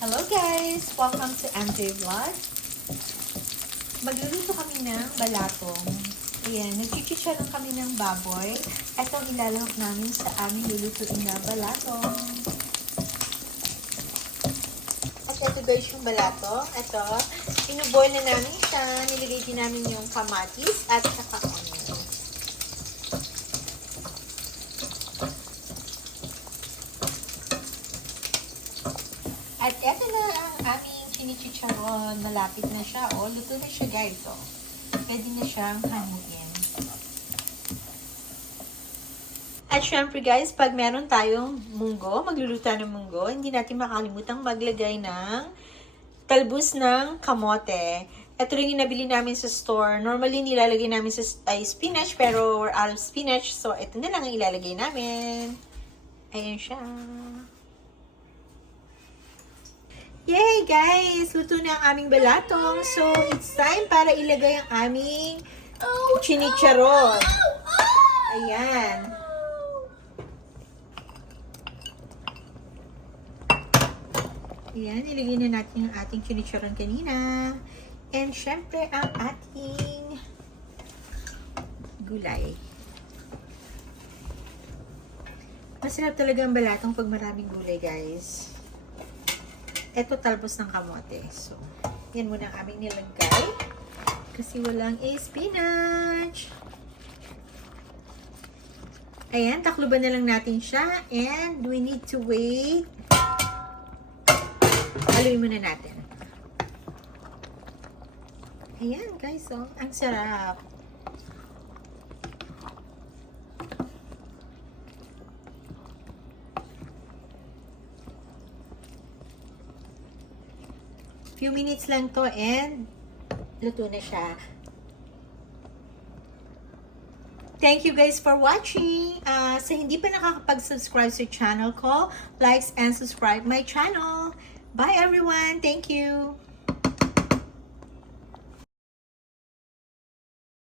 Hello guys! Welcome to MJ Vlog. Magluluto kami ng balatong. Ayan, nagchichicharong kami ng baboy. Ito ang ilalahok namin sa aming lulutuin na balatong. At ito guys yung balatong. Ito, inuboil na namin siya. Nilagay din namin yung kamatis at saka onion. At eto na ang aming chinichicharon. Malapit na siya. O, luto na siya guys. O, pwede na siyang hamuin. At syempre guys, pag meron tayong munggo, magluluto ng munggo, hindi natin makalimutang maglagay ng talbos ng kamote. Ito rin yung nabili namin sa store. Normally, nilalagay namin sa spinach, pero we're out of spinach. So, ito na lang ang ilalagay namin. Ayan siya. Yay guys! Luto na ang aming balatong. So, it's time para ilagay ang aming chinicharon. Ayan. Ayan, ilagay na natin yung ating chinicharon kanina. And syempre, ang ating gulay. Masarap talaga ang balatong pag maraming gulay, guys. Ito talbos ng kamote. So, yan muna ang aming nilagay. Kasi walang spinach. Ayan, takluban na lang natin siya. And we need to wait. Haluin muna natin. Ayan, guys. Oh, ang sarap. Few minutes lang to and luto na siya. Thank you guys for watching. Sa hindi pa nakakapag-subscribe sa channel ko, likes and subscribe my channel. Bye everyone. Thank you.